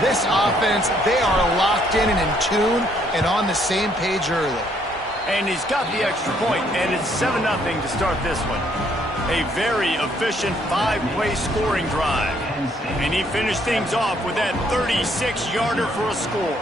This offense, they are locked in and in tune and on the same page early. And he's got the extra point, and it's 7-0 to start this one. A very efficient 5-play scoring drive. And he finished things off with that 36-yarder for a score.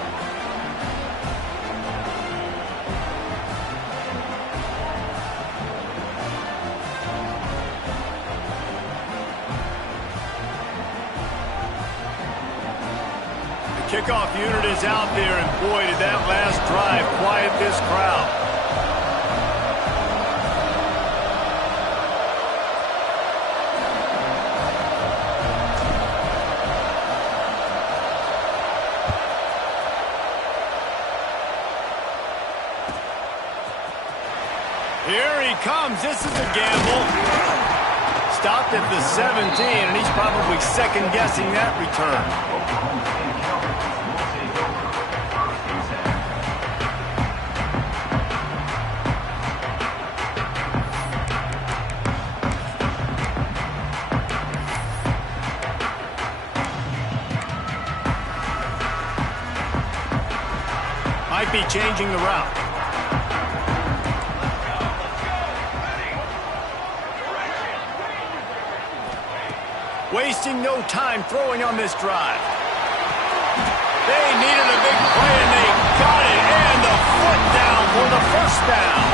Kickoff unit is out there, and boy, did that last drive quiet this crowd. Here he comes. This is a gamble. Stopped at the 17, and he's probably second-guessing that return. Might be changing the route. Wasting no time throwing on this drive. They needed a big play, and they got it. And the foot down for the first down.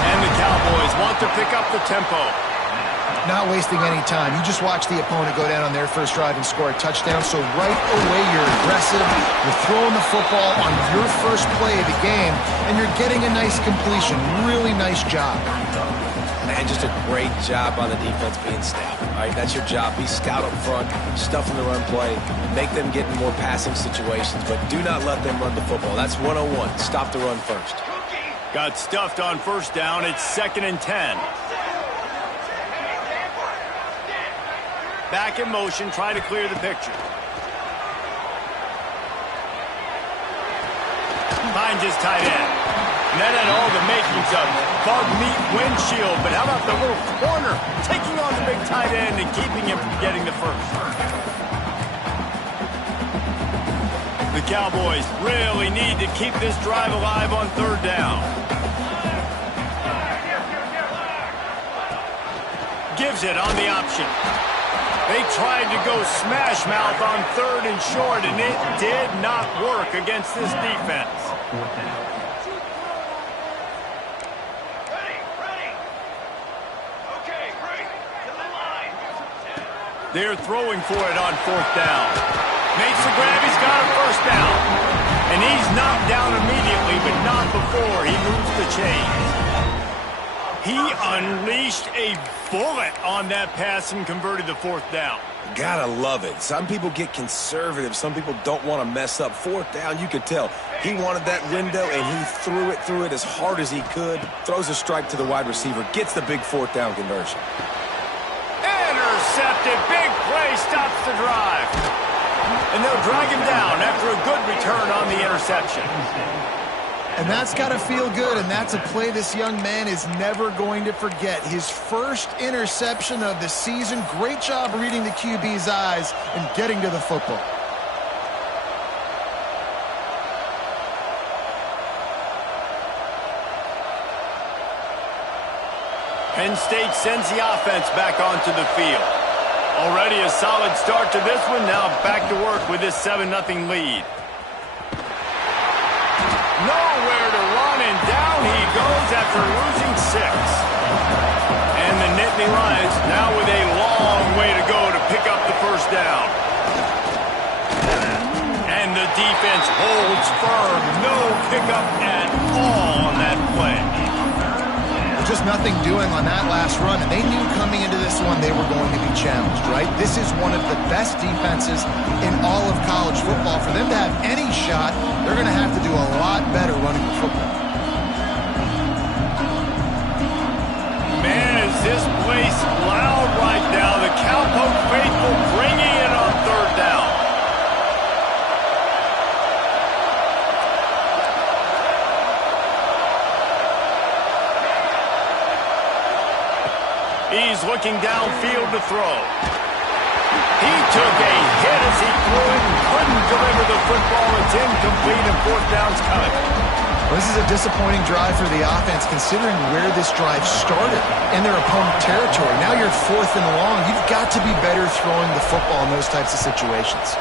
And the Cowboys want to pick up the tempo. Not wasting any time. You just watch the opponent go down on their first drive and score a touchdown. So right away, you're aggressive. You're throwing the football on your first play of the game, and you're getting a nice completion. Really nice job. Man, just a great job on the defense being stout. All right, that's your job. Be scout up front, stuff in the run play, make them get in more passing situations, but do not let them run the football. That's 101. Stop the run first. Got stuffed on first down. It's 2nd and 10. Back in motion, try to clear the picture. Finds his tight end. And that had all the makings of bug meat windshield, but how about the little corner taking on the big tight end and keeping him from getting the first? The Cowboys really need to keep this drive alive on 3rd down. Gives it on the option. They tried to go smash mouth on 3rd and short, and it did not work against this defense. They're throwing for it on 4th down. Makes the grab, he's got a first down. And he's knocked down immediately, but not before he moves the chains. He unleashed a bullet on that pass and converted the 4th down. Gotta love it. Some people get conservative. Some people don't want to mess up. 4th down, you could tell. He wanted that window, and he threw it as hard as he could. Throws a strike to the wide receiver. Gets the big 4th down conversion. Intercepted. Big play stops the drive. And they'll drag him down after a good return on the interception. And that's got to feel good, and that's a play this young man is never going to forget. His first interception of the season. Great job reading the QB's eyes and getting to the football. Penn State sends the offense back onto the field. Already a solid start to this one. Now back to work with this 7-0 lead. Nowhere to run, and down he goes after losing 6. And the Nittany Lions now with a long way to go to pick up the first down. And the defense holds firm. No pickup at all on that play. Just nothing doing on that last run, and they knew coming into this one they were going to be challenged, right? This is one of the best defenses in all of college football. For them to have any shot, they're going to have to do a lot better running the football. Man, is this place loud right now. The Cowpoke faithful bringing it on 3rd down. He's looking downfield to throw. He took a hit as he threw it and couldn't deliver incomplete, and fourth down's coming. Well, this is a disappointing drive for the offense, considering where this drive started in their opponent territory. Now you're 4th and long. You've got to be better throwing the football in those types of situations.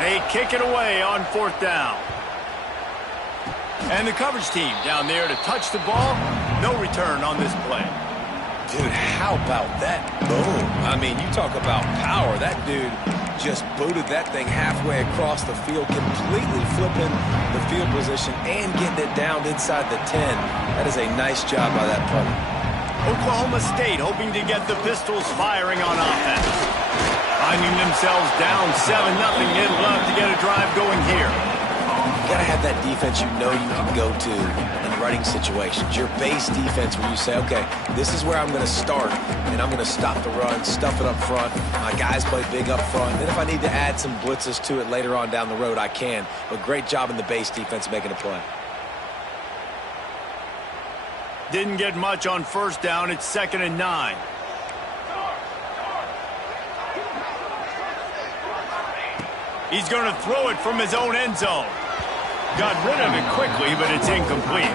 They kick it away on 4th down. And the coverage team down there to touch the ball. No return on this play. Dude, how about that boom? I mean, you talk about power. That dude just booted that thing halfway across the field, completely flipping the field position and getting it down inside the 10. That is a nice job by that punter. Oklahoma State hoping to get the Pistols firing on offense. Finding themselves down 7-0. They'd love to get a drive going here. You got to have that defense you know you can go to in running situations. Your base defense where you say, okay, this is where I'm going to start, and I'm going to stop the run, stuff it up front. My guys play big up front. Then if I need to add some blitzes to it later on down the road, I can. But great job in the base defense making a play. Didn't get much on 1st down. It's 2nd and 9. He's going to throw it from his own end zone. Got rid of it quickly, but it's incomplete.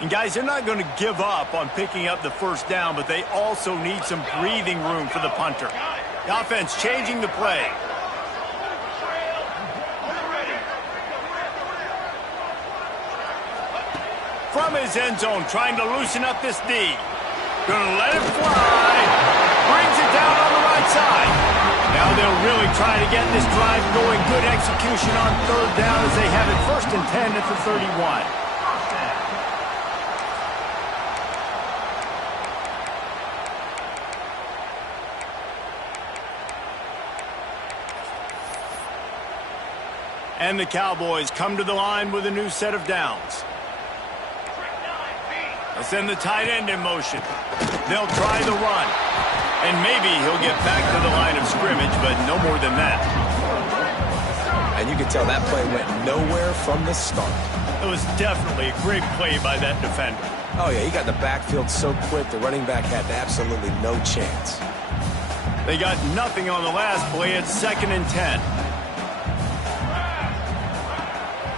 And guys, they're not going to give up on picking up the 1st down, but they also need some breathing room for the punter. The offense changing the play. From his end zone, trying to loosen up this D. Gonna let it fly. Brings it down on the right side. Now they'll really try to get this drive going. Good execution on 3rd down as they have it 1st and 10 at the 31. And the Cowboys come to the line with a new set of downs. They send the tight end in motion. They'll try the run. And maybe he'll get back to the line of scrimmage, but no more than that. And you can tell that play went nowhere from the start. It was definitely a great play by that defender. Oh, yeah, he got in the backfield so quick, the running back had absolutely no chance. They got nothing on the last play. It's 2nd and 10.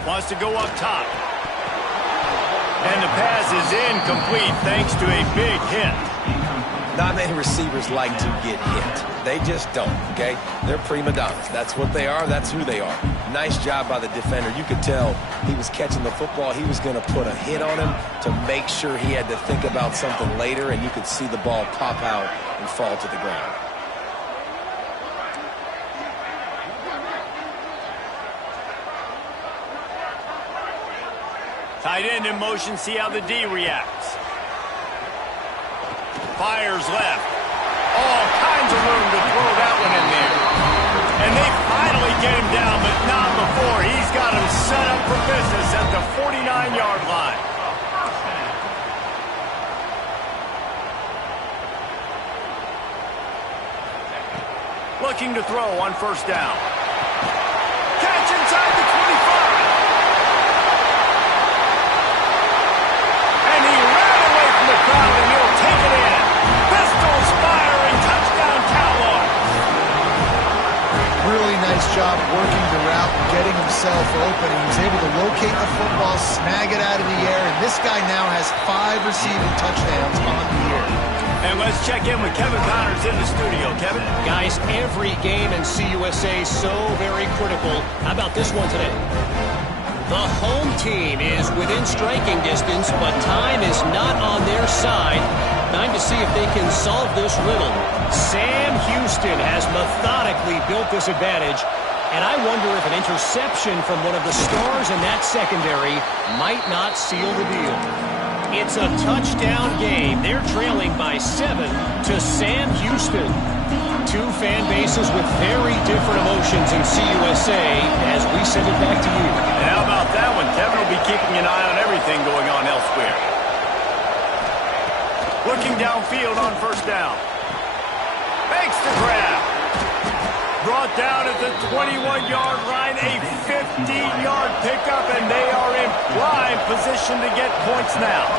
Wants to go up top. And the pass is incomplete thanks to a big hit. Not many receivers like to get hit. They just don't, okay? They're prima donnas. That's what they are. That's who they are. Nice job by the defender. You could tell he was catching the football. He was going to put a hit on him to make sure he had to think about something later, and you could see the ball pop out and fall to the ground. Tight end in motion, see how the D reacts. Fires left. All kinds of room to throw that one in there. And they finally get him down, but not before. He's got him set up for business at the 49-yard line. Looking to throw on 1st down. Catch inside the 25. Crowd, and he'll take it in. Pistols firing, touchdown Cowboys. Really nice job working the route and getting himself open. He was able to locate the football, snag it out of the air, and this guy now has 5 receiving touchdowns on the year. And let's check in with Kevin Connors in the studio. Kevin? Guys, every game in CUSA so very critical. How about this one today? The home team is within striking distance, but time is not on their side. Time to see if they can solve this riddle. Sam Houston has methodically built this advantage, and I wonder if an interception from one of the stars in that secondary might not seal the deal. It's a touchdown game. They're trailing by 7 to Sam Houston. 2 fan bases with very different emotions in CUSA as we send it back to you. And how about that one? Kevin will be keeping an eye on everything going on elsewhere. Looking downfield on 1st down. Makes the grab. Brought down at the 21-yard line, a 15-yard pickup, and they are in prime position to get points now.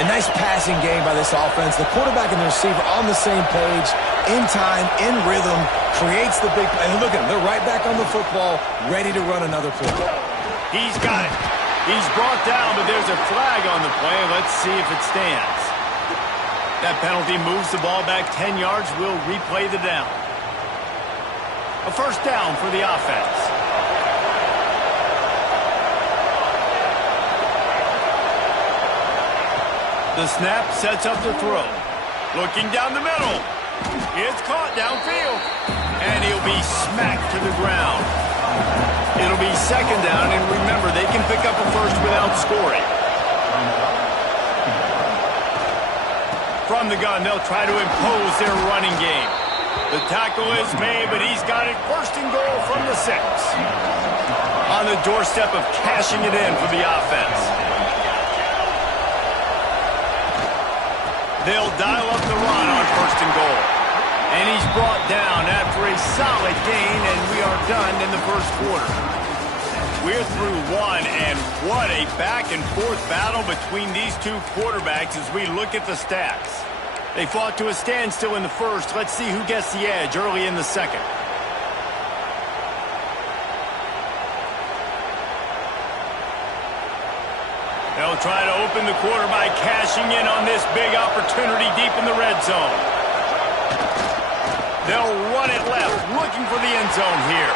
A nice passing game by this offense. The quarterback and the receiver on the same page, in time, in rhythm, creates the big play. And look at them. They're right back on the football, ready to run another play. He's got it. He's brought down, but there's a flag on the play. Let's see if it stands. That penalty moves the ball back 10 yards. We'll replay the down. A first down for the offense. The snap sets up the throw. Looking down the middle. It's caught downfield. And he'll be smacked to the ground. It'll be second down, and remember, they can pick up a first without scoring. From the gun, they'll try to impose their running game. The tackle is made, but he's got it first and goal from the 6. On the doorstep of cashing it in for the offense. They'll dial up the run on first and goal. And he's brought down after a solid gain, and we are done in the first quarter. We're through one, and what a back-and-forth battle between these two quarterbacks as we look at the stats. They fought to a standstill in the first. Let's see who gets the edge early in the second. They'll try to open the quarter by cashing in on this big opportunity deep in the red zone. They'll run it left, looking for the end zone here.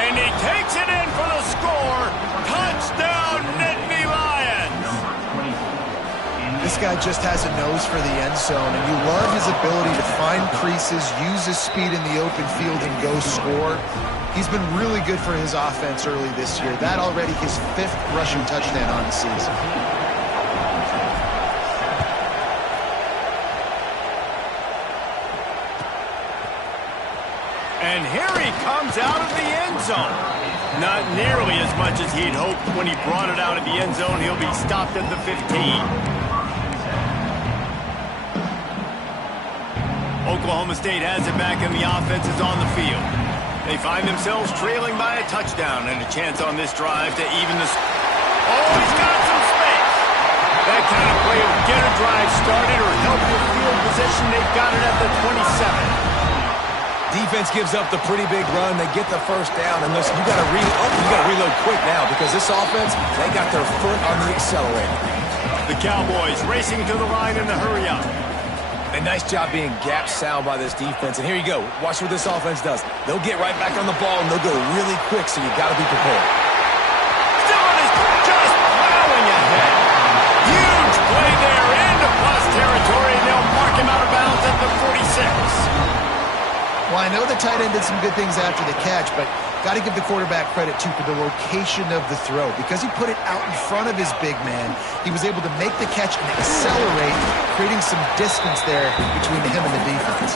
And he takes it in for the score. Touchdown, Nittany Lions! This guy just has a nose for the end zone, and you love his ability to find creases, use his speed in the open field, and go score. He's been really good for his offense early this year. That already his 5th rushing touchdown on the season. And here he comes out of the end zone. Not nearly as much as he'd hoped when he brought it out of the end zone. He'll be stopped at the 15. Oklahoma State has it back, and the offense is on the field. They find themselves trailing by a touchdown and a chance on this drive to even the... Oh, he's got some space. That kind of play will get a drive started or help with field position. They've got it at the 27. Defense gives up the pretty big run. They get the first down, and listen, you got to reload quick now because this offense, they got their foot on the accelerator. The Cowboys racing to the line in the hurry up. A nice job being gap sound by this defense. And here you go. Watch what this offense does. They'll get right back on the ball, and they'll go really quick, so you got to be prepared. Dillon is just plowing ahead. Huge play there into plus territory, and they'll mark him out of bounds at the 46. Well, I know the tight end did some good things after the catch, but got to give the quarterback credit, too, for the location of the throw. Because he put it out in front of his big man, he was able to make the catch and accelerate, creating some distance there between him and the defense.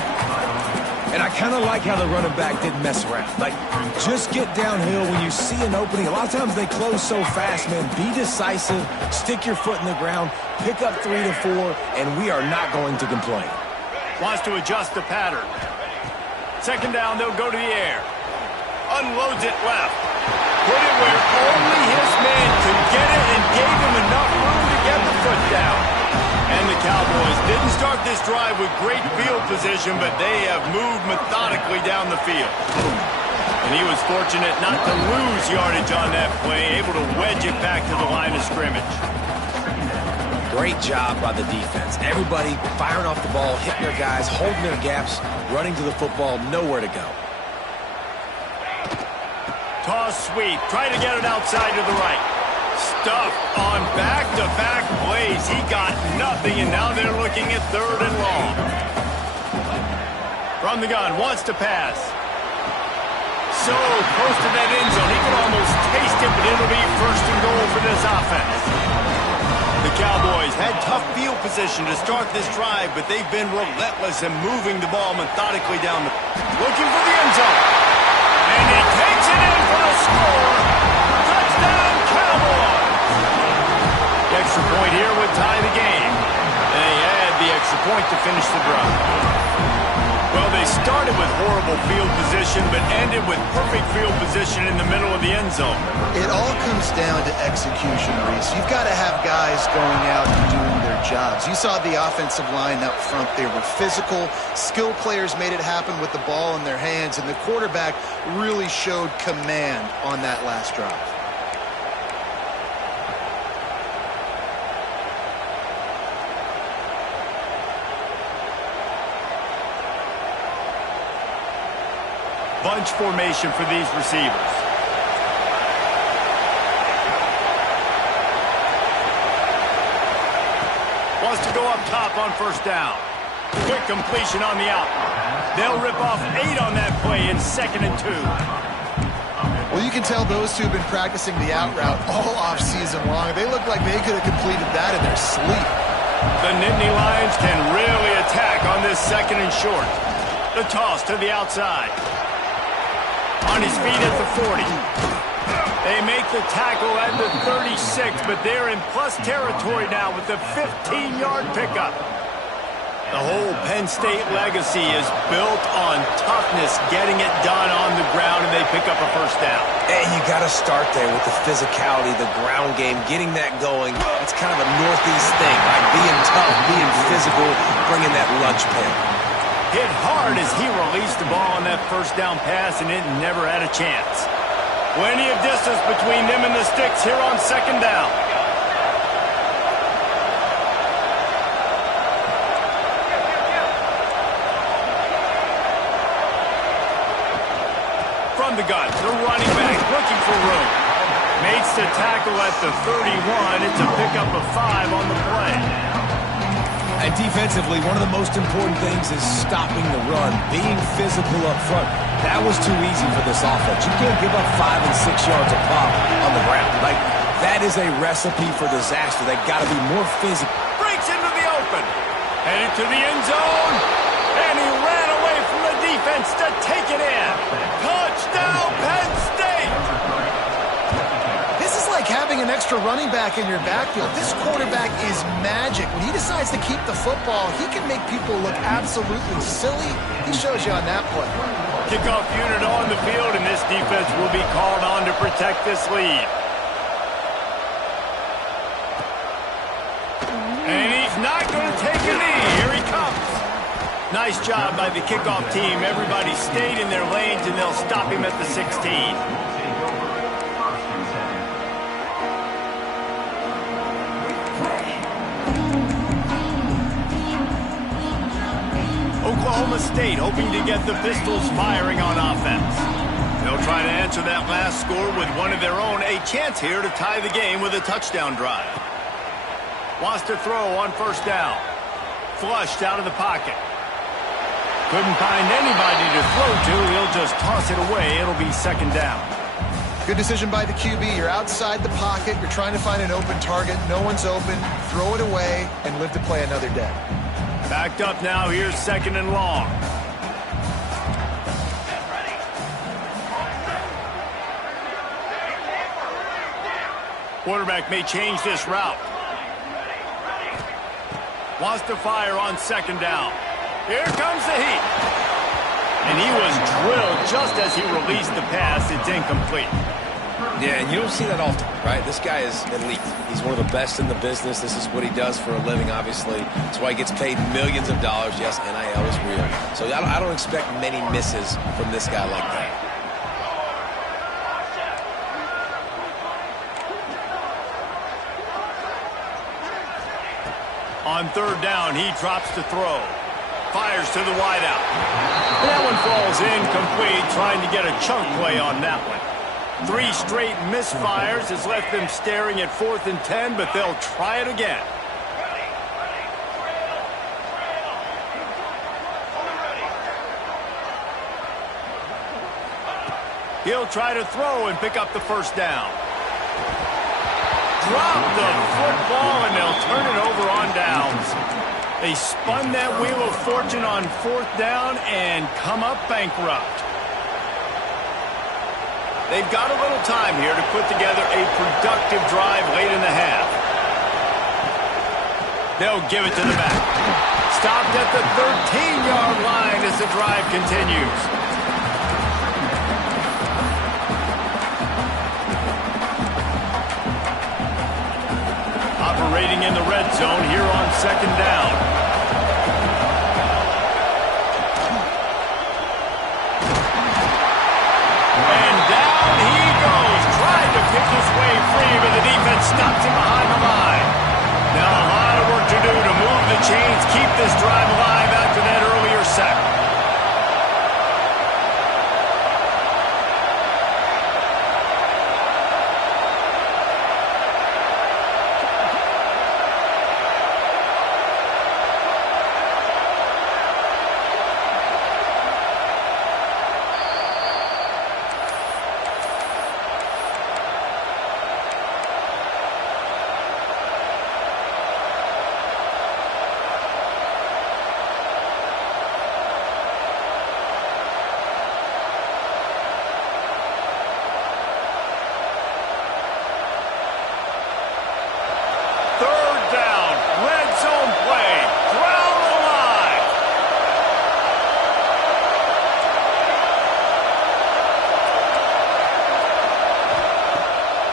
And I kind of like how the running back didn't mess around. Like, just get downhill when you see an opening. A lot of times they close so fast, man. Be decisive, stick your foot in the ground, pick up 3 to 4, and we are not going to complain. Wants to adjust the pattern. Second down, they'll go to the air. Unloads it left. Put it where only his man could get it and gave him enough room to get the foot down. And the Cowboys didn't start this drive with great field position, but they have moved methodically down the field. And he was fortunate not to lose yardage on that play, able to wedge it back to the line of scrimmage. Great job by the defense. Everybody firing off the ball, hitting their guys, holding their gaps, running to the football, nowhere to go. Toss sweep, try to get it outside to the right. Stuff on back-to-back plays. He got nothing, and now they're looking at 3rd and long. From the gun, wants to pass. So close to that end zone, he can almost taste it, but it'll be first and goal for this offense. The Cowboys had tough field position to start this drive, but they've been relentless in moving the ball methodically down the... Looking for the end zone. And he takes it in for the score. Touchdown, Cowboys! The extra point here would tie the game. And they had the extra point to finish the drive. Well, they started with horrible field position. motion, but ended with perfect field position in the middle of the end zone. It all comes down to execution, Reese. You've got to have guys going out and doing their jobs. You saw the offensive line up front. They were physical. Skill players made it happen with the ball in their hands, and the quarterback really showed command on that last drive. Bunch formation for these receivers. Wants to go up top on first down. Quick completion on the out. They'll rip off 8 on that play in 2nd and 2. Well, you can tell those two have been practicing the out route all offseason long. They look like they could have completed that in their sleep. The Nittany Lions can really attack on this 2nd and short. The toss to the outside. On his feet at the 40. They make the tackle at the 36, but they're in plus territory now with the 15-yard pickup. The whole Penn State legacy is built on toughness, getting it done on the ground, and they pick up a first down. And you got to start there with the physicality, the ground game, getting that going. It's kind of a Northeast thing, right? Being tough, being physical, bringing that lunch pail. Hit hard as he released the ball on that first down pass, and it never had a chance. Plenty of distance between them and the sticks here on 2nd down. From the gun, the running back looking for room. Makes the tackle at the 31. It's a pickup of 5 on the play. And defensively, one of the most important things is stopping the run, being physical up front. That was too easy for this offense. You can't give up 5 and 6 yards a pop on the ground. Like, that is a recipe for disaster. They've got to be more physical. Breaks into the open. Headed to the end zone. And he ran away from the defense to take it in. Touchdown, Penn State! This is like having an extra running back in your backfield. This quarterback is magic. When he decides to keep the football, he can make people look absolutely silly. He shows you on that play. Kickoff unit on the field, and this defense will be called on to protect this lead. And he's not going to take a knee. Here he comes. Nice job by the kickoff team. Everybody stayed in their lanes, and they'll stop him at the 16. Oklahoma State hoping to get the Pistols firing on offense. They'll try to answer that last score with one of their own. A chance here to tie the game with a touchdown drive. Wants to throw on first down. Flushed out of the pocket. Couldn't find anybody to throw to. He'll just toss it away. It'll be 2nd down. Good decision by the QB. You're outside the pocket. You're trying to find an open target. No one's open. Throw it away and live to play another day. Backed up now. Here's 2nd and long. Quarterback may change this route. Wants to fire on 2nd down. Here comes the heat. And he was drilled just as he released the pass. It's incomplete. Yeah, and you don't see that often, right? This guy is elite. He's one of the best in the business. This is what he does for a living, obviously. That's why he gets paid millions of dollars. Yes, NIL is real. So I don't expect many misses from this guy like that. On 3rd down, he drops to throw. Fires to the wideout. That one falls incomplete, trying to get a chunk play on that one. 3 straight misfires has left them staring at 4th and 10, but they'll try it again. He'll try to throw and pick up the first down. Drop the football, and they'll turn it over on downs. They spun that wheel of fortune on 4th down and come up bankrupt. They've got a little time here to put together a productive drive late in the half. They'll give it to the back. Stopped at the 13-yard line as the drive continues. zone here on second down. And down he goes. Tried to pick his way free, but the defense stops him behind the line. Now a lot of work to do to move the chains, keep this drive alive after that earlier sack.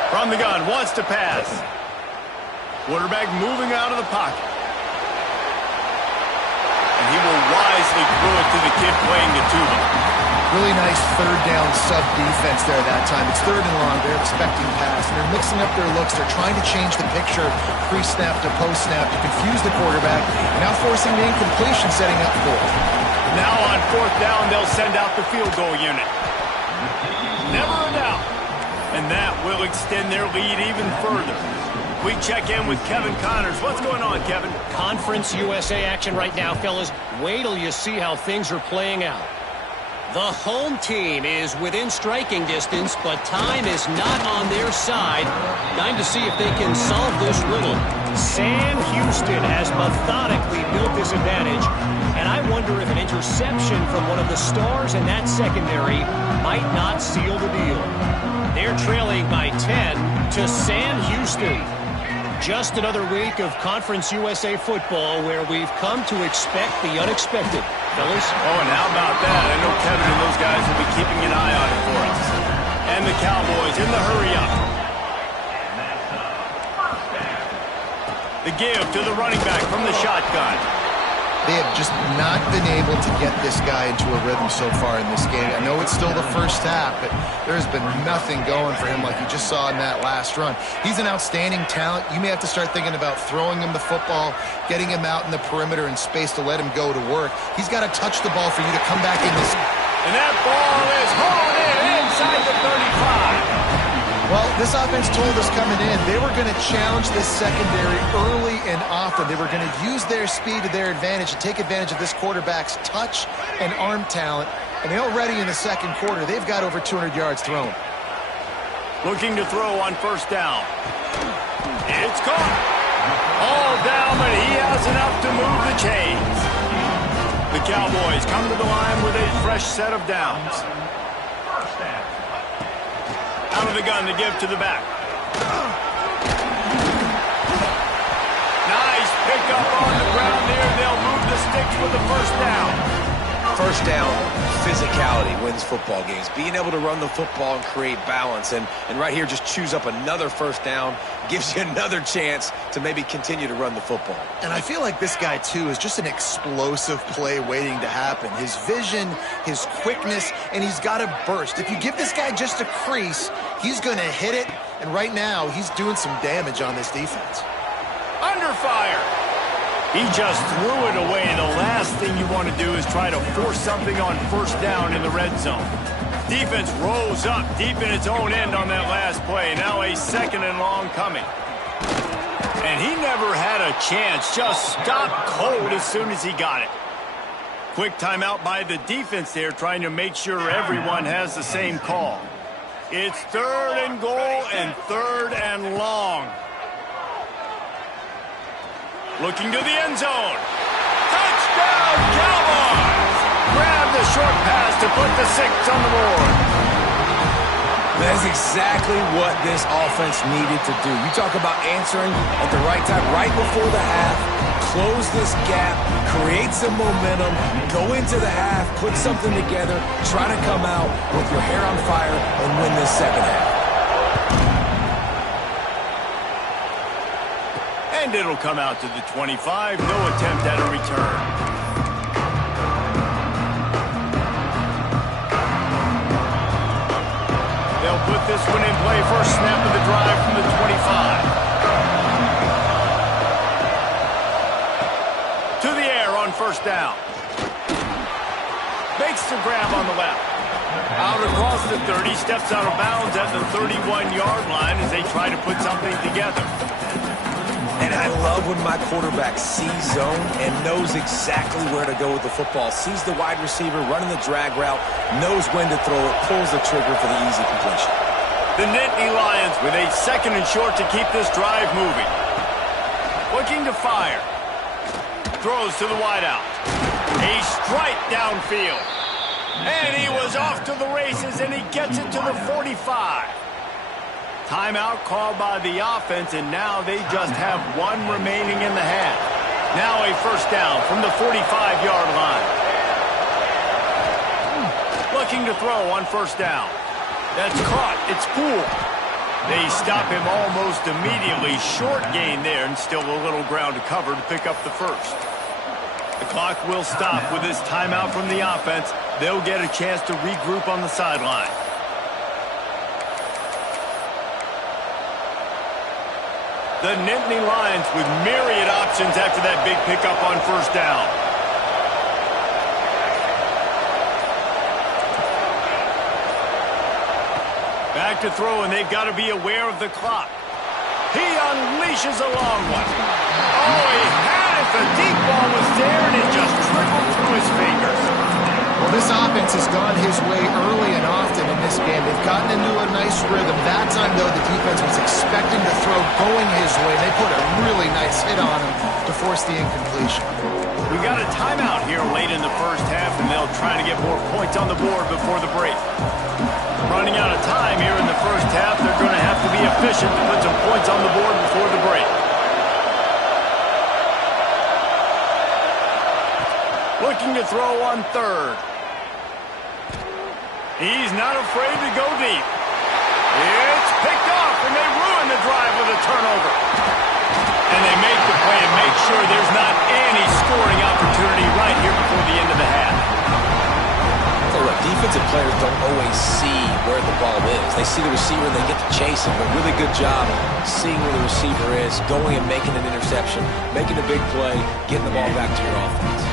From the gun, wants to pass. Quarterback moving out of the pocket. And he will wisely throw it to the kid playing the tuba. Really nice third down sub defense there that time. It's third and long. They're expecting pass. And they're mixing up their looks. They're trying to change the picture pre-snap to post-snap to confuse the quarterback. And now forcing the incompletion, setting up for it. Now on fourth down, they'll send out the field goal unit. Never a doubt. And that will extend their lead even further. We check in with Kevin Connors. What's going on, Kevin? Conference USA action right now, fellas. Wait till you see how things are playing out. The home team is within striking distance, but time is not on their side. Time to see if they can solve this riddle. Sam Houston has methodically built this advantage, and I wonder if an interception from one of the stars in that secondary might not seal the deal. They're trailing by 10 to Sam Houston. Just another week of Conference USA football where we've come to expect the unexpected. Fellas? Oh, and how about that? I know Kevin and those guys will be keeping an eye on it for us. And the Cowboys in the hurry-up. The give to the running back from the shotgun. They have just not been able to get this guy into a rhythm so far in this game. I know it's still the first half, but there's been nothing going for him like you just saw in that last run. He's an outstanding talent. You may have to start thinking about throwing him the football, getting him out in the perimeter in space to let him go to work. He's got to touch the ball for you to come back in this. And that ball is hauled in inside the 35. Well, this offense told us coming in they were going to challenge this secondary early and often. They were going to use their speed to their advantage and take advantage of this quarterback's touch and arm talent. And already in the second quarter, they've got over 200 yards thrown. Looking to throw on first down. It's caught. All down, but he has enough to move the chains. The Cowboys come to the line with a fresh set of downs. Out of the gun to give to the back. Nice pickup on the ground there. They'll move the sticks with the first down. First down, physicality wins football games. Being able to run the football and create balance. And right here, just choose up another first down. Gives you another chance to maybe continue to run the football. And I feel like this guy, too, is just an explosive play waiting to happen. His vision, his quickness, and he's got a burst. If you give this guy just a crease, he's going to hit it. And right now, he's doing some damage on this defense. Under fire. He just threw it away. The last thing you want to do is try to force something on first down in the red zone. Defense rolls up deep in its own end on that last play. Now a second and long coming. And he never had a chance. Just stopped cold as soon as he got it. Quick timeout by the defense there, trying to make sure everyone has the same call. It's third and goal and third and long. Looking to the end zone. Touchdown, Cowboys! Grab the short pass to put the 6 on the board. That's exactly what this offense needed to do. You talk about answering at the right time, right before the half, close this gap, create some momentum, go into the half, put something together, try to come out with your hair on fire and win this second half. And And it'll come out to the 25. No attempt at a return. They'll put this one in play. First snap of the drive from the 25. To the air on first down. Makes the grab on the left. Out across the 30, steps out of bounds at the 31-yard line as they try to put something together. And I love when my quarterback sees zone and knows exactly where to go with the football. Sees the wide receiver running the drag route, knows when to throw it, pulls the trigger for the easy completion. The Nittany Lions with a 2nd and short to keep this drive moving. Looking to fire. Throws to the wideout. A strike downfield. And he was off to the races, and he gets it to the 45. Timeout called by the offense, and now they just have one remaining in the half. Now a first down from the 45-yard line. Looking to throw on first down. That's caught. It's Poole. They stop him almost immediately. Short gain there, and still a little ground to cover to pick up the first. The clock will stop with this timeout from the offense. They'll get a chance to regroup on the sideline. The Nittany Lions with myriad options after that big pickup on first down. Back to throw, and they've got to be aware of the clock. He unleashes a long one. Oh, he had it. The deep ball was there, and it just trickled through his fingers. Well, this offense has gone his way early and often in this game. They've gotten into a nice rhythm. That time, though, the defense was expecting the throw going his way. They put a really nice hit on him to force the incompletion. We've got a timeout here late in the first half, and they'll try to get more points on the board before the break. Running out of time here in the first half, they're going to have to be efficient to put some points on the board before the break. Looking to throw on third. He's not afraid to go deep. It's picked off, and they ruin the drive with a turnover. And they make the play and make sure there's not any scoring opportunity right here before the end of the half. So look, defensive players don't always see where the ball is. They see the receiver, they get to chase him. But really good job seeing where the receiver is, going and making an interception, making a big play, getting the ball back to your offense.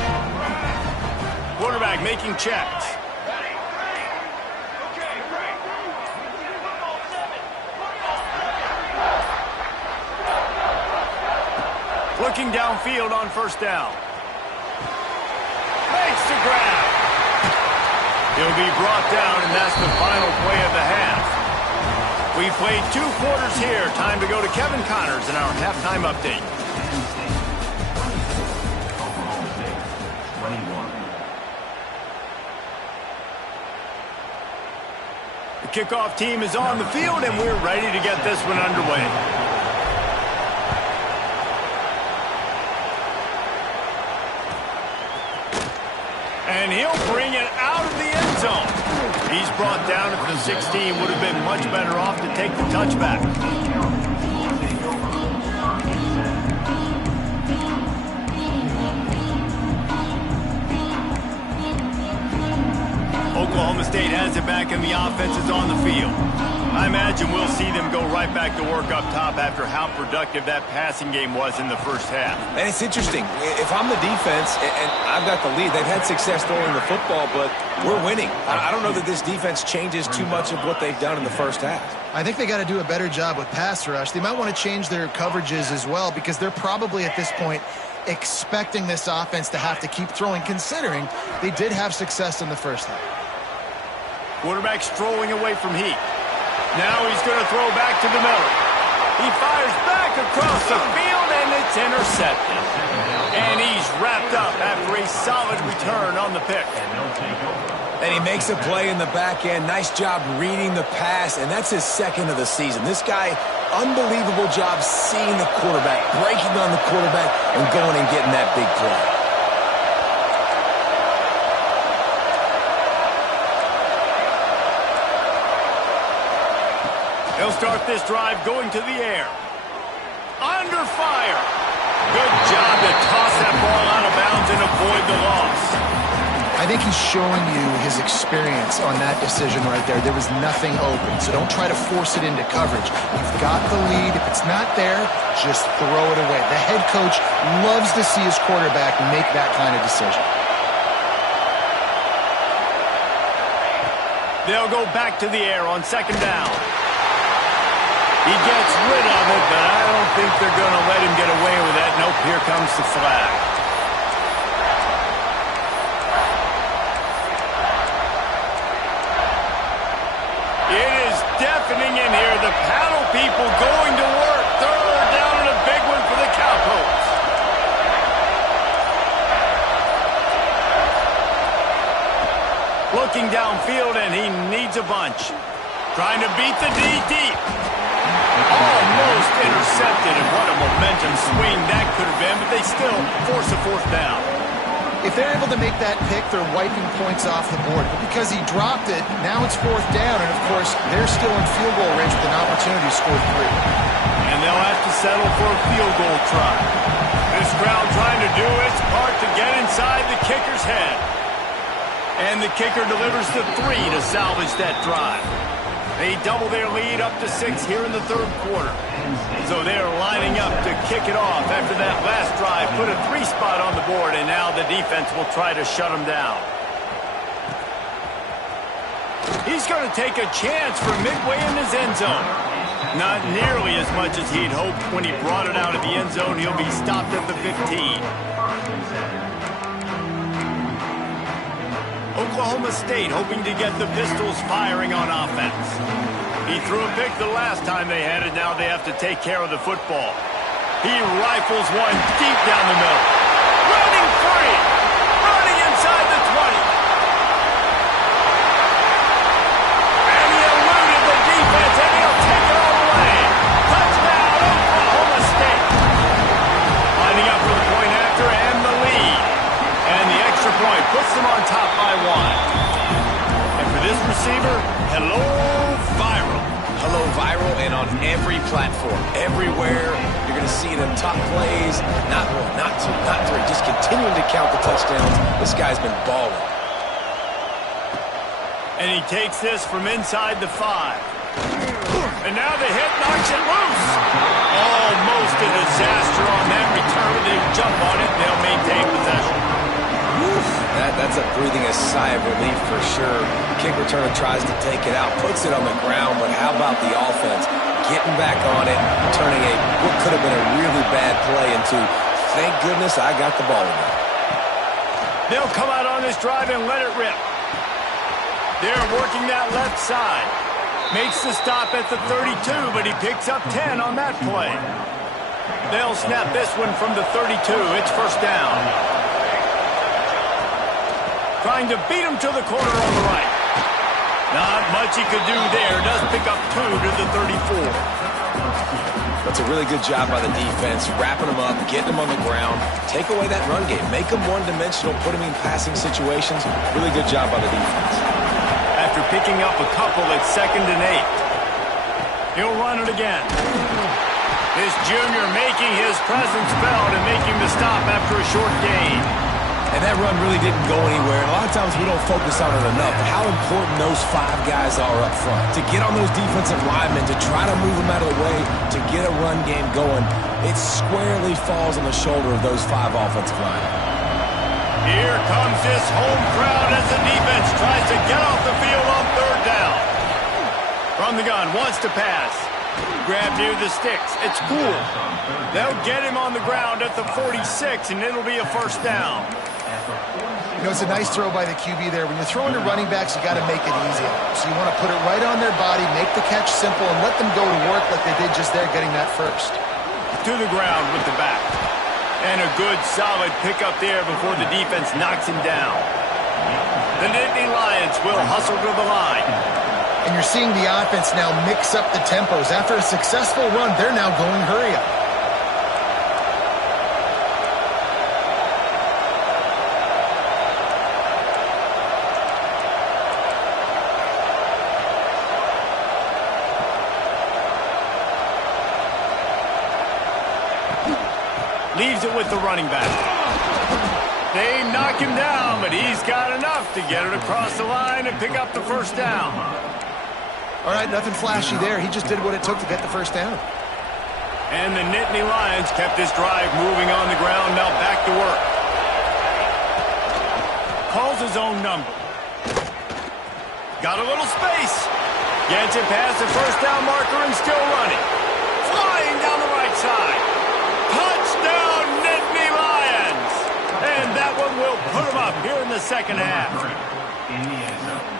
Quarterback making checks. Looking downfield on first down. Makes the grab. He'll be brought down, and that's the final play of the half. We've played 2 quarters here. Time to go to Kevin Connors in our halftime update. The kickoff team is on the field, and we're ready to get this one underway. And he'll bring it out of the end zone. He's brought down at the 16. Would have been much better off to take the touchback. Oklahoma State has it back, and the offense is on the field. I imagine we'll see them go right back to work up top after how productive that passing game was in the first half. And it's interesting. If I'm the defense and I've got the lead, they've had success throwing the football, but we're winning. I don't know that this defense changes too much of what they've done in the first half. I think they got to do a better job with pass rush. They might want to change their coverages as well, because they're probably at this point expecting this offense to have to keep throwing, considering they did have success in the first half. Quarterback strolling away from Heat. Now he's going to throw back to the middle. He fires back across the field, and it's intercepted. And he's wrapped up after a solid return on the pick. And he makes a play in the back end. Nice job reading the pass, and that's his 2nd of the season. This guy, unbelievable job seeing the quarterback, breaking on the quarterback, and going and getting that big play. They'll start this drive going to the air. Under fire. Good job to toss that ball out of bounds and avoid the loss. I think he's showing you his experience on that decision right there. There was nothing open, so don't try to force it into coverage. You've got the lead. If it's not there, just throw it away. The head coach loves to see his quarterback make that kind of decision. They'll go back to the air on second down. He gets rid of it, but I don't think they're going to let him get away with that. Nope, here comes the flag. It is deafening in here. The paddle people going to work. Third down and a big one for the Cowpokes. Looking downfield, and he needs a bunch. Trying to beat the D deep. Almost intercepted, and what a momentum swing that could have been, but they still force a fourth down. If they're able to make that pick, they're wiping points off the board. But because he dropped it, now it's fourth down, and of course, they're still in field goal range with an opportunity to score 3. And they'll have to settle for a field goal try. This crowd trying to do its part to get inside the kicker's head. And the kicker delivers the 3 to salvage that drive. They double their lead up to 6 here in the third quarter. So they're lining up to kick it off after that last drive. Put a 3 spot on the board, and now the defense will try to shut them down. He's going to take a chance from midway in his end zone. Not nearly as much as he'd hoped when he brought it out of the end zone. He'll be stopped at the 15. Oklahoma State hoping to get the Pistols firing on offense. He threw a pick the last time they had it. Now they have to take care of the football. He rifles one deep down the middle. Running free. Running inside the 20. And he eluded the defense, and he'll take it all away. Touchdown, Oklahoma State. Lining up for the point after and the lead. And the extra point puts them on top by 1. And for this receiver, hello, Viral. Hello, Viral, and on every platform, everywhere, you're going to see them top plays. Not 1, not 2, not 3. Just continuing to count the touchdowns. This guy's been balling. And he takes this from inside the 5. And now the hit knocks it loose. Almost a disaster on that return. They jump on it, and they'll maintain possession. That's a breathing a sigh of relief for sure. Kick returner tries to take it out, puts it on the ground, but how about the offense getting back on it, turning what could have been a really bad play into, thank goodness I got the ball again. They'll come out on this drive and let it rip. They're working that left side. Makes the stop at the 32, but he picks up 10 on that play. They'll snap this one from the 32. It's first down. Trying to beat him to the corner on the right. Not much he could do there. Does pick up 2 to the 34. That's a really good job by the defense, wrapping them up, getting them on the ground, take away that run game, make them one-dimensional, put them in passing situations. Really good job by the defense. After picking up a couple at 2nd and 8. He'll run it again. This junior making his presence felt and making the stop after a short gain. And that run really didn't go anywhere. And a lot of times we don't focus on it enough, but how important those 5 guys are up front. To get on those defensive linemen, to try to move them out of the way, to get a run game going, it squarely falls on the shoulder of those 5 offensive linemen. Here comes this home crowd as the defense tries to get off the field on 3rd down. From the gun, wants to pass. Grab near the sticks. It's cool. They'll get him on the ground at the 46, and it'll be a first down. You know, it's a nice throw by the QB there. When you're throwing to running backs, you got to make it easy. So you want to put it right on their body, make the catch simple, and let them go to work like they did just there, getting that first. To the ground with the back. And a good, solid pickup there before the defense knocks him down. The Nittany Lions will hustle to the line. And you're seeing the offense now mix up the tempos. After a successful run, they're now going hurry up. Leaves it with the running back. They knock him down, but he's got enough to get it across the line and pick up the first down. All right, nothing flashy there. He just did what it took to get the first down. And the Nittany Lions kept this drive moving on the ground. Now back to work. Calls his own number. Got a little space. Gets it past the first down marker and still running. Flying down the right side. Touchdown, Nittany Lions! And that one will put them up here in the second half.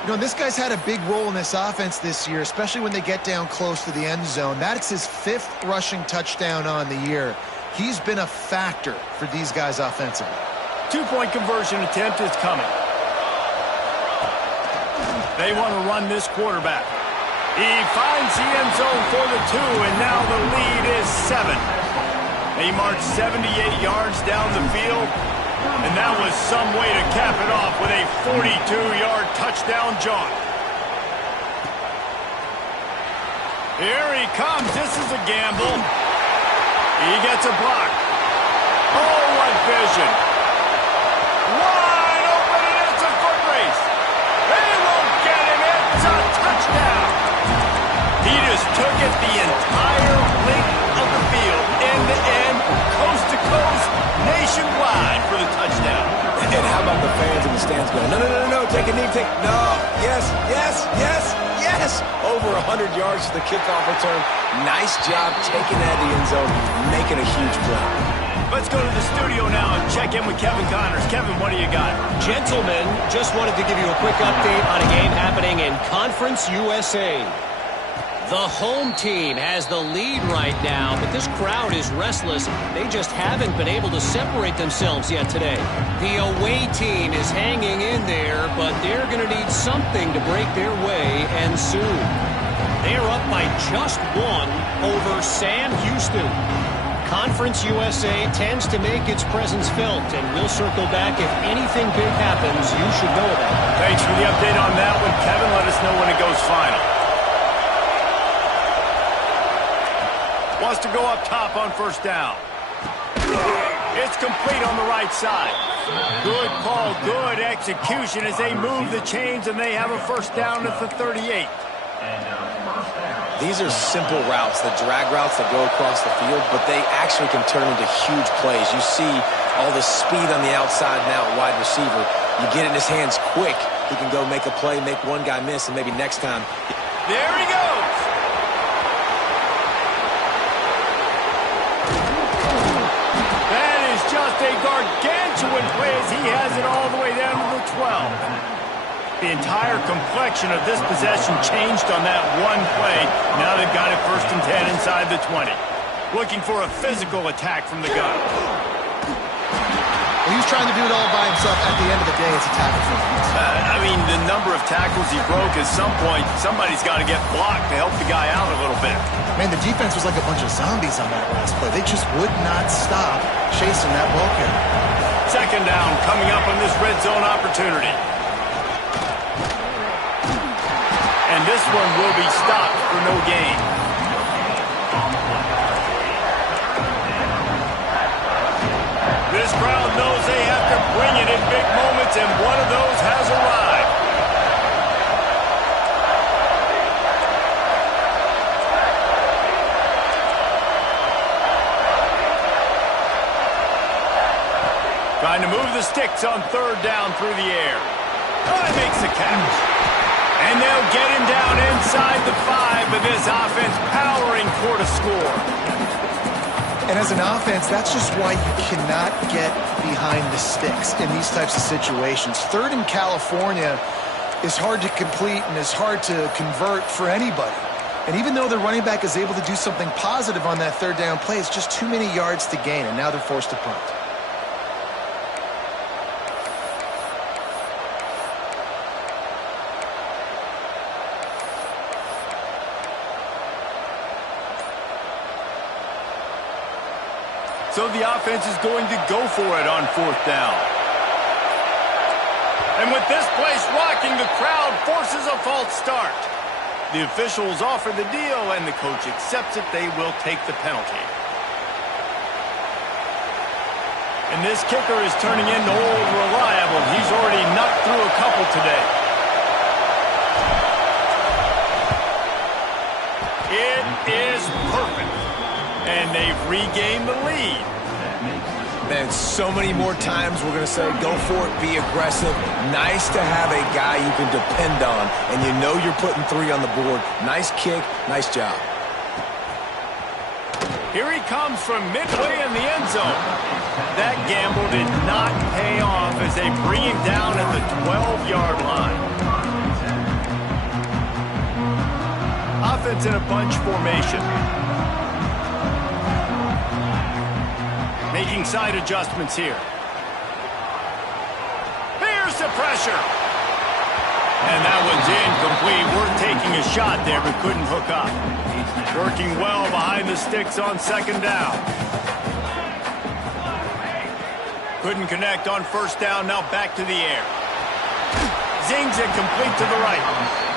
You know, this guy's had a big role in this offense this year, especially when they get down close to the end zone. That's his 5th rushing touchdown on the year. He's been a factor for these guys offensively. 2-point conversion attempt is coming. They want to run this quarterback. He finds the end zone for the 2, and now the lead is 7. They march 78 yards down the field, and that was some way to cap it off with a 42-yard touchdown jaunt. Here he comes. This is a gamble. He gets a block. Oh, what vision. Wide open, and it's a foot race. They won't get him. It's a touchdown. He just took it the entire length of the field, end-to-end, coast-to-coast, nationwide for the touchdown. And how about the fans in the stands going, no, no, no, no, take a knee, no, yes, yes, yes, yes. Over 100 yards to the kickoff return. Nice job taking that to the end zone, making a huge play. Let's go to the studio now and check in with Kevin Connors. Kevin, what do you got? Gentlemen, just wanted to give you a quick update on a game happening in Conference USA. The home team has the lead right now, but this crowd is restless. They just haven't been able to separate themselves yet today. The away team is hanging in there, but they're going to need something to break their way, and soon. They're up by just 1 over Sam Houston. Conference USA tends to make its presence felt, and we'll circle back if anything big happens you should know about. Thanks for the update on that one, Kevin. Let us know when it goes final. Wants to go up top on first down. It's complete on the right side. Good call, good execution as they move the chains, and they have a first down at the 38. These are simple routes, the drag routes that go across the field, but they actually can turn into huge plays. You see all the speed on the outside now, wide receiver. You get it in his hands quick. He can go make a play, make one guy miss, and maybe next time. There he goes. That is just a gargantuan play as he has it all the way down to the 12. The entire complexion of this possession changed on that one play. Now they've got it 1st and 10 inside the 20. Looking for a physical attack from the gun. Well, he was trying to do it all by himself. At the end of the day, it's a tackle for him. I mean, the number of tackles he broke, at some point, somebody's got to get blocked to help the guy out a little bit. Man, the defense was like a bunch of zombies on that last play. They just would not stop chasing that ball carrier. 2nd down coming up on this red zone opportunity. And this one will be stopped for no gain. This crowd knows they have to bring it in big moments, and one of those has arrived. Trying to move the sticks on 3rd down through the air. Oh, he makes the catch. And they'll get him down inside the 5, but this offense powering for the score. And as an offense, that's just why you cannot get behind the sticks in these types of situations. 3rd in California is hard to complete and is hard to convert for anybody. And even though the running back is able to do something positive on that 3rd down play, it's just too many yards to gain, and now they're forced to punt. So the offense is going to go for it on 4th down. And with this place rocking, the crowd forces a false start. The officials offer the deal, and the coach accepts it. They will take the penalty. And this kicker is turning into old reliable. He's already knocked through a couple today. It is perfect. And they've regained the lead. Man, so many more times we're going to say, go for it, be aggressive. Nice to have a guy you can depend on, and you know you're putting 3 on the board. Nice kick, nice job. Here he comes from midway in the end zone. That gamble did not pay off as they bring him down at the 12-yard line. Offense in a bunch formation. Making side adjustments here. Here's the pressure. And that one's incomplete. We're taking a shot there, but couldn't hook up. Working well behind the sticks on second down. Couldn't connect on first down. Now back to the air. Zings it complete to the right.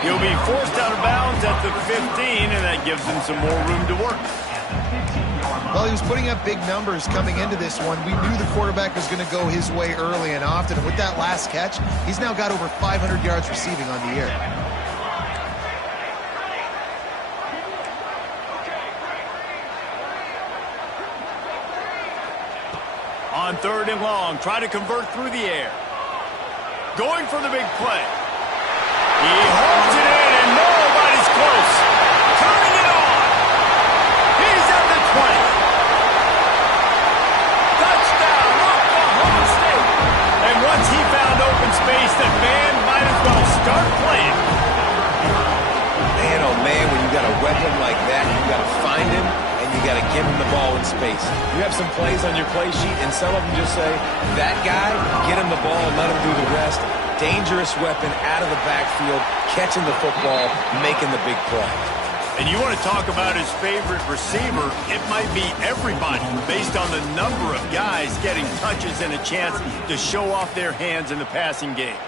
He'll be forced out of bounds at the 15, and that gives him some more room to work. Well, he was putting up big numbers coming into this one. We knew the quarterback was going to go his way early and often. And with that last catch, he's now got over 500 yards receiving on the year. On 3rd and long, try to convert through the air. Going for the big play. He holds it in, and nobody's close. Turning it on. He's at the 20. Touchdown, Oklahoma State. And once he found open space, the band might as well start playing. Man, oh man, when you got a weapon like that, you got to find him, and you got to give him the ball in space. You have some plays on your play sheet, and some of them just say, that guy, get him the ball, let him do the rest. Dangerous weapon out of the backfield, catching the football, making the big play. And you want to talk about his favorite receiver, it might be everybody based on the number of guys getting touches and a chance to show off their hands in the passing game.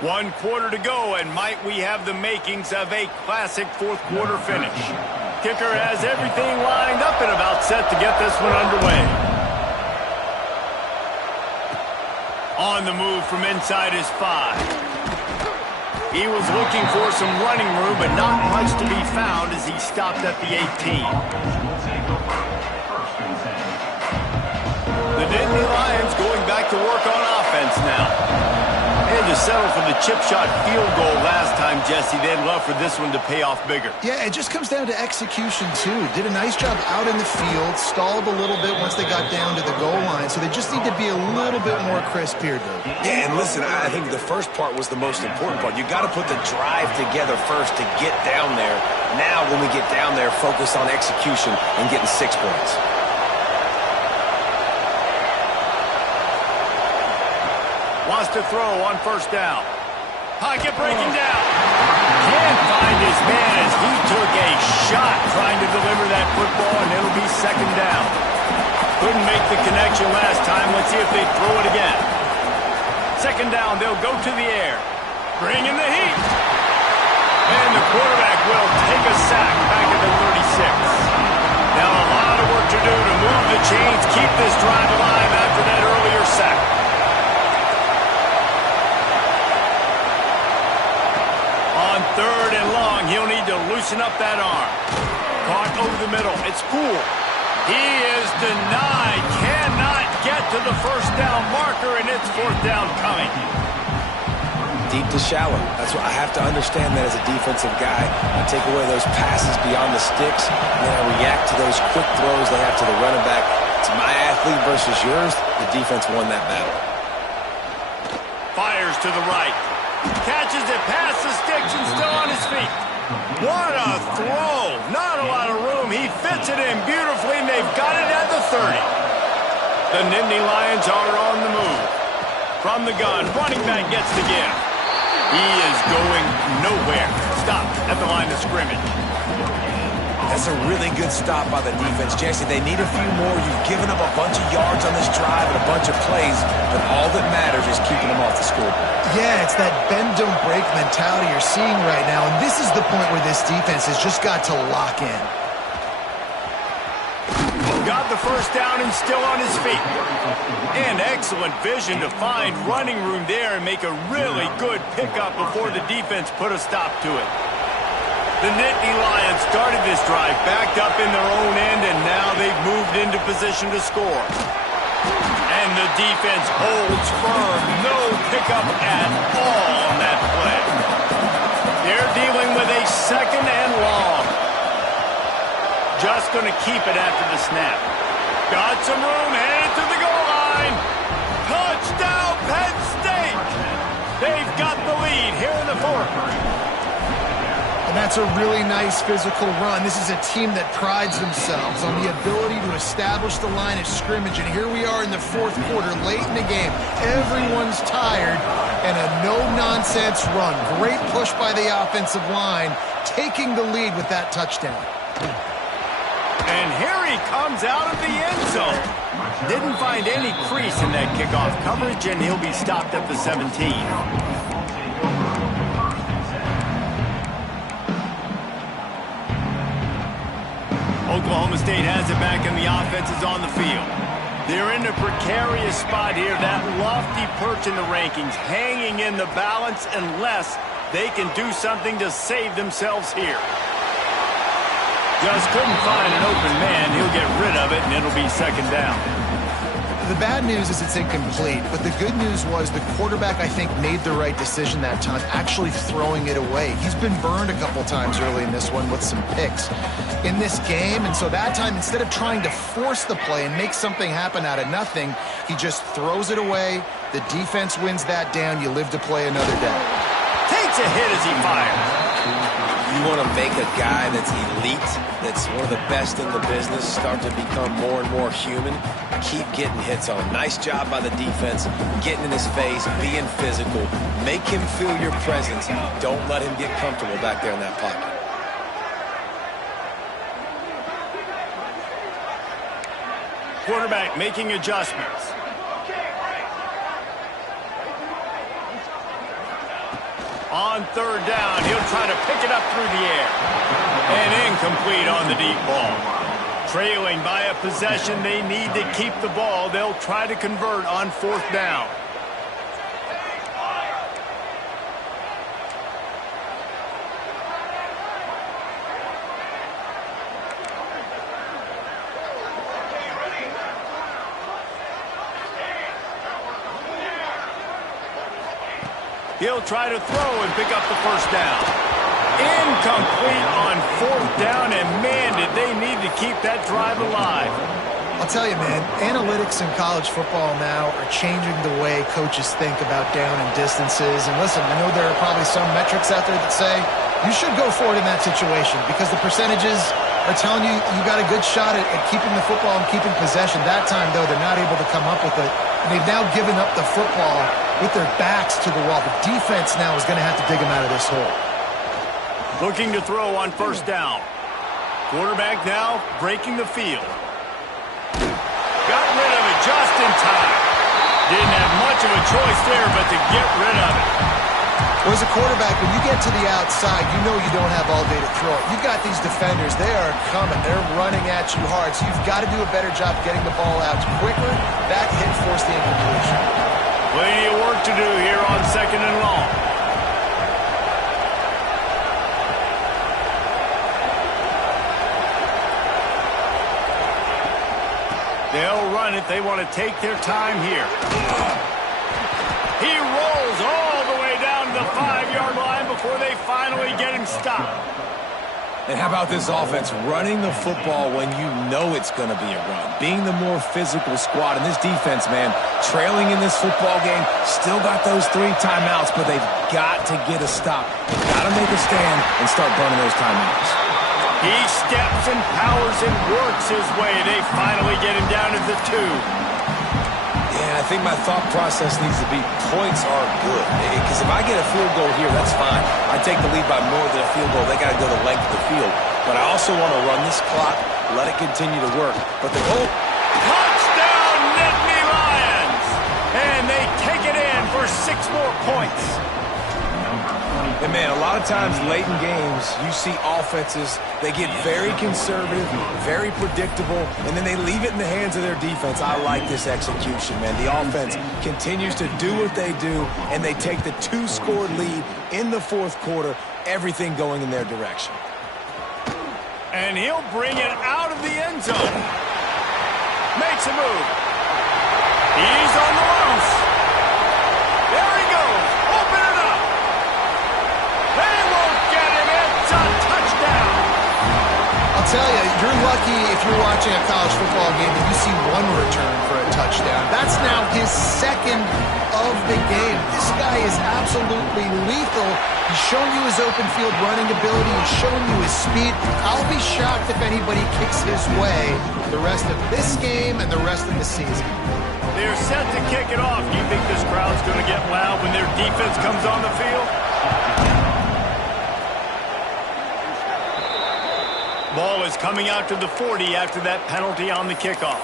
1 quarter to go, and might we have the makings of a classic 4th quarter finish. Kicker has everything lined up and about set to get this one underway. On the move from inside his 5. He was looking for some running room, but not much to be found as he stopped at the 18. The Nittany Lions going back to work on offense now. They had to settle for the chip shot field goal last time, Jesse. They'd love for this one to pay off bigger. Yeah, it just comes down to execution, too. Did a nice job out in the field, stalled a little bit once they got down to the goal line, so they just need to be a little bit more crisp here, dude. Yeah, and listen, I think the first part was the most important part. You got to put the drive together first to get down there. Now, when we get down there, focus on execution and getting 6 points. Wants to throw on first down. Pocket breaking down. Can't find his man as he took a shot trying to deliver that football, and it'll be second down. Couldn't make the connection last time. Let's see if they throw it again. Second down, they'll go to the air. Bring in the heat. And the quarterback will take a sack back at the 36. Now a lot of work to do to move the chains, keep this drive alive after that earlier sack. On 3rd and long, he'll need to loosen up that arm. Caught over the middle. It's Poole. He is denied. Cannot get to the first down marker, and it's 4th down coming. Deep to shallow. That's what I have to understand that as a defensive guy. I take away those passes beyond the sticks, and then I react to those quick throws they have to the running back. It's my athlete versus yours. The defense won that battle. Fires to the right. Catches it past the sticks and still on his feet. What a throw. Not a lot of room. He fits it in beautifully, and they've got it at the 30. The Nittany Lions are on the move. From the gun, running back gets the give. He is going nowhere. Stop at the line of scrimmage. That's a really good stop by the defense. Jesse, they need a few more. You've given up a bunch of yards on this drive and a bunch of plays, but all that matters is keeping them off the scoreboard. Yeah, it's that bend, don't break mentality you're seeing right now, and this is the point where this defense has just got to lock in. Got the first down and still on his feet. And excellent vision to find running room there and make a really good pickup before the defense put a stop to it. The Nittany Lions started this drive backed up in their own end, and now they've moved into position to score. And the defense holds firm. No pickup at all on that play. They're dealing with a second and long. Just going to keep it after the snap. Got some room, headed to the goal line. Touchdown, Penn State! They've got the lead here in the fourth. And that's a really nice physical run. This is a team that prides themselves on the ability to establish the line of scrimmage. And here we are in the fourth quarter, late in the game. Everyone's tired, and a no-nonsense run. Great push by the offensive line, taking the lead with that touchdown. And here he comes out of the end zone. Didn't find any crease in that kickoff coverage, and he'll be stopped at the 17. Oklahoma State has it back, and the offense is on the field. They're in a precarious spot here, that lofty perch in the rankings, hanging in the balance unless they can do something to save themselves here. Just couldn't find an open man. He'll get rid of it, and it'll be second down. The bad news is it's incomplete, but the good news was the quarterback, I think, made the right decision that time, actually throwing it away. He's been burned a couple times early in this one with some picks in this game, and so that time, instead of trying to force the play and make something happen out of nothing, he just throws it away. The defense wins that down. You live to play another day. Takes a hit as he fires. You want to make a guy that's elite, that's one of the best in the business, start to become more and more human, keep getting hits on him. Nice job by the defense, getting in his face, being physical. Make him feel your presence. Don't let him get comfortable back there in that pocket. Quarterback making adjustments. On third down, he'll try to pick it up through the air. And incomplete on the deep ball. Trailing by a possession, they need to keep the ball. They'll try to convert on fourth down. He'll try to throw and pick up the first down. Incomplete on fourth down, and man, did they need to keep that drive alive. I'll tell you, man, analytics in college football now are changing the way coaches think about down and distances. And listen, I know there are probably some metrics out there that say you should go for it in that situation because the percentages are telling you you got a good shot at keeping the football and keeping possession. That time, though, they're not able to come up with it. And they've now given up the football with their backs to the wall. The defense now is going to have to dig them out of this hole. Looking to throw on first down. Quarterback now breaking the field. Got rid of it just in time. Didn't have much of a choice there but to get rid of it. Well, as a quarterback, when you get to the outside, you know you don't have all day to throw it. You've got these defenders. They are coming. They're running at you hard. So you've got to do a better job getting the ball out quicker. That hit forced the incompletion. Plenty of work to do here on second and long. They'll run it. They want to take their time here. He rolls all the way down to the 5-yard line before they finally get him stopped. And how about this offense running the football when you know it's going to be a run? Being the more physical squad. And this defense, man, trailing in this football game, still got those 3 timeouts, but they've got to get a stop. Got to make a stand and start burning those timeouts. He steps and powers and works his way. They finally get him down to the 2. Yeah, I think my thought process needs to be points are good. Because if I get a field goal here, that's fine. I take the lead by more than a field goal. They got to go the length of the field. But I also want to run this clock, let it continue to work. But the goal... Touchdown, Nittany Lions! And they take it in for 6 more points. And, man, a lot of times late in games, you see offenses, they get very conservative, very predictable, and then they leave it in the hands of their defense. I like this execution, man. The offense continues to do what they do, and they take the 2-score lead in the fourth quarter, everything going in their direction. And he'll bring it out of the end zone. Makes a move. He's on the loose. There he goes. Open it up. They won't get him. It's a touchdown. I'll tell you, you're lucky if you're watching a college football game and you see one return for a touchdown. That's now his second of the game. This guy is absolutely lethal. He's shown you his open field running ability. He's shown you his speed. I'll be shocked if anybody kicks his way the rest of this game and the rest of the season. They're set to kick it off. Do you think this crowd's going to get loud when their defense comes on the field? Ball is coming out to the 40 after that penalty on the kickoff.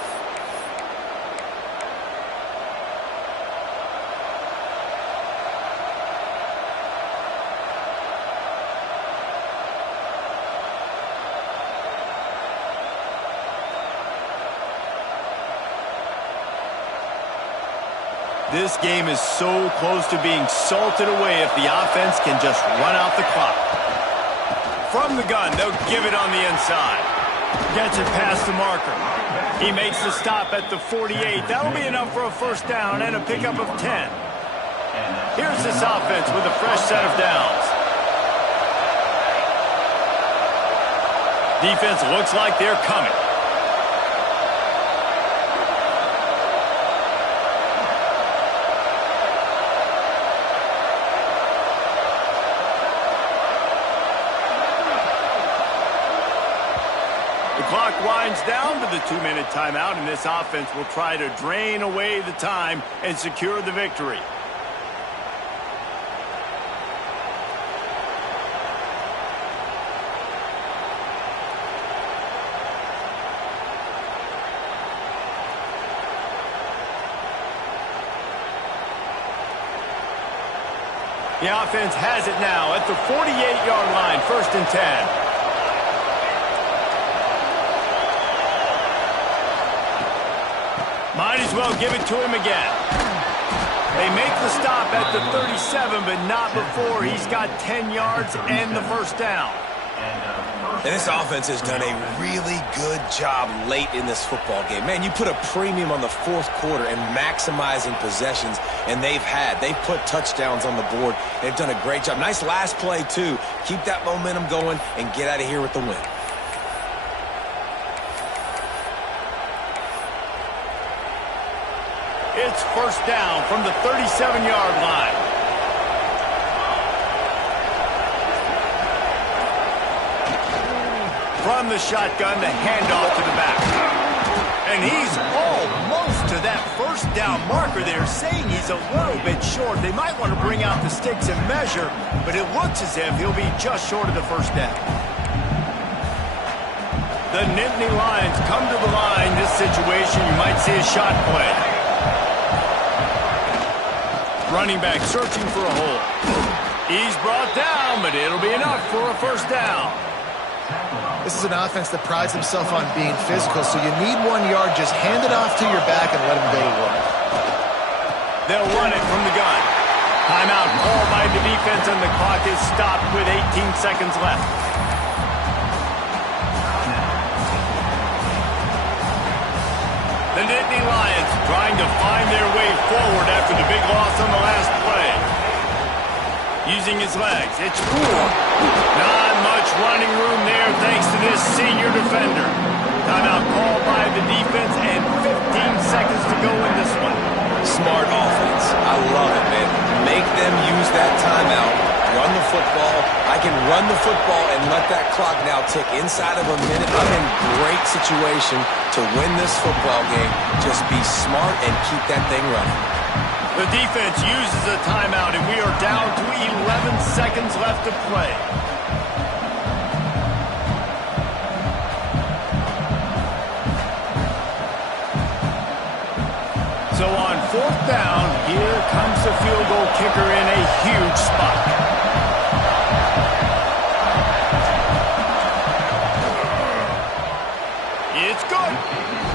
This game is so close to being salted away if the offense can just run out the clock. From the gun, they'll give it on the inside. Gets it past the marker. He makes the stop at the 48. That'll be enough for a first down and a pickup of 10. Here's this offense with a fresh set of downs. Defense looks like they're coming. Clock winds down to the 2-minute timeout, and this offense will try to drain away the time and secure the victory. The offense has it now at the 48-yard line, 1st and 10. Might as well give it to him again. They make the stop at the 37, but not before he's got 10 yards and the first down. And this offense has done a really good job late in this football game. Man, you put a premium on the fourth quarter and maximizing possessions, and they've put touchdowns on the board. They've done a great job. Nice last play, too. Keep that momentum going and get out of here with the win. It's first down from the 37-yard line. From the shotgun, the handoff to the back. And he's almost to that first down marker there, saying he's a little bit short. They might want to bring out the sticks and measure, but it looks as if he'll be just short of the first down. The Nittany Lions come to the line. This situation, you might see a shot play. Running back searching for a hole. He's brought down, but it'll be enough for a first down. This is an offense that prides himself on being physical, so you need 1 yard. Just hand it off to your back and let him go to work. They'll run it from the gun. Timeout called by the defense, and the clock is stopped with 18 seconds left. The Nittany Lions trying to find their way forward after the big loss on the last play. Using his legs, it's Poole. Not much running room there thanks to this senior defender. Timeout called by the defense and 15 seconds to go in this one. Smart offense. I love it, man. Make them use that timeout. Run the football. I can run the football and let that clock now tick inside of a minute. I'm in great situation to win this football game. Just be smart and keep that thing running. The defense uses a timeout, and we are down to 11 seconds left to play. So on 4th down, here comes the field goal kicker in a huge spot. It's good.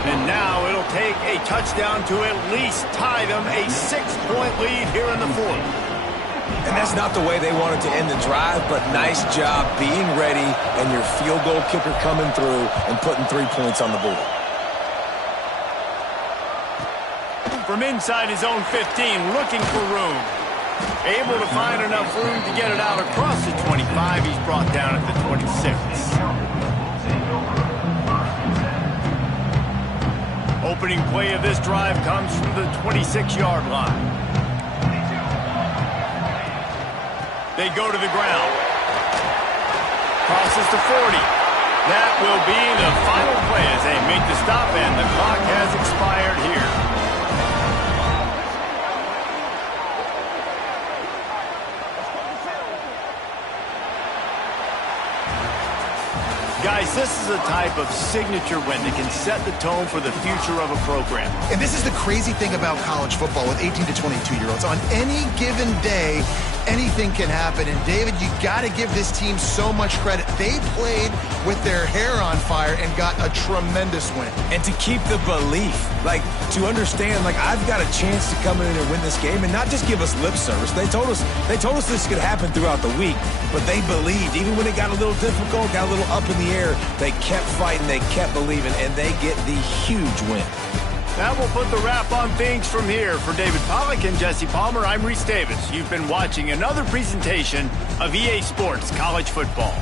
And now it'll take a touchdown to at least tie them a 6-point lead here in the fourth. And that's not the way they wanted to end the drive, but nice job being ready and your field goal kicker coming through and putting 3 points on the board. From inside his own 15, looking for room. Able to find enough room to get it out across the 25. He's brought down at the 26. Opening play of this drive comes from the 26-yard line. They go to the ground. Crosses to 40. That will be the final play as they make the stop, and the clock has expired here. Guys, this is a type of signature win that can set the tone for the future of a program. And this is the crazy thing about college football with 18 to 22-year-olds. On any given day, anything can happen. And, David, you got to give this team so much credit. They played with their hair on fire and got a tremendous win. And to keep the belief, like, to understand, like, I've got a chance to come in and win this game and not just give us lip service. They told us this could happen throughout the week, but they believed. Even when it got a little difficult, got a little up in the air, they kept fighting, they kept believing, and they get the huge win. That will put the wrap on things from here. For David Pollack and Jesse Palmer, I'm Reese Davis. You've been watching another presentation of EA Sports College Football.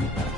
it.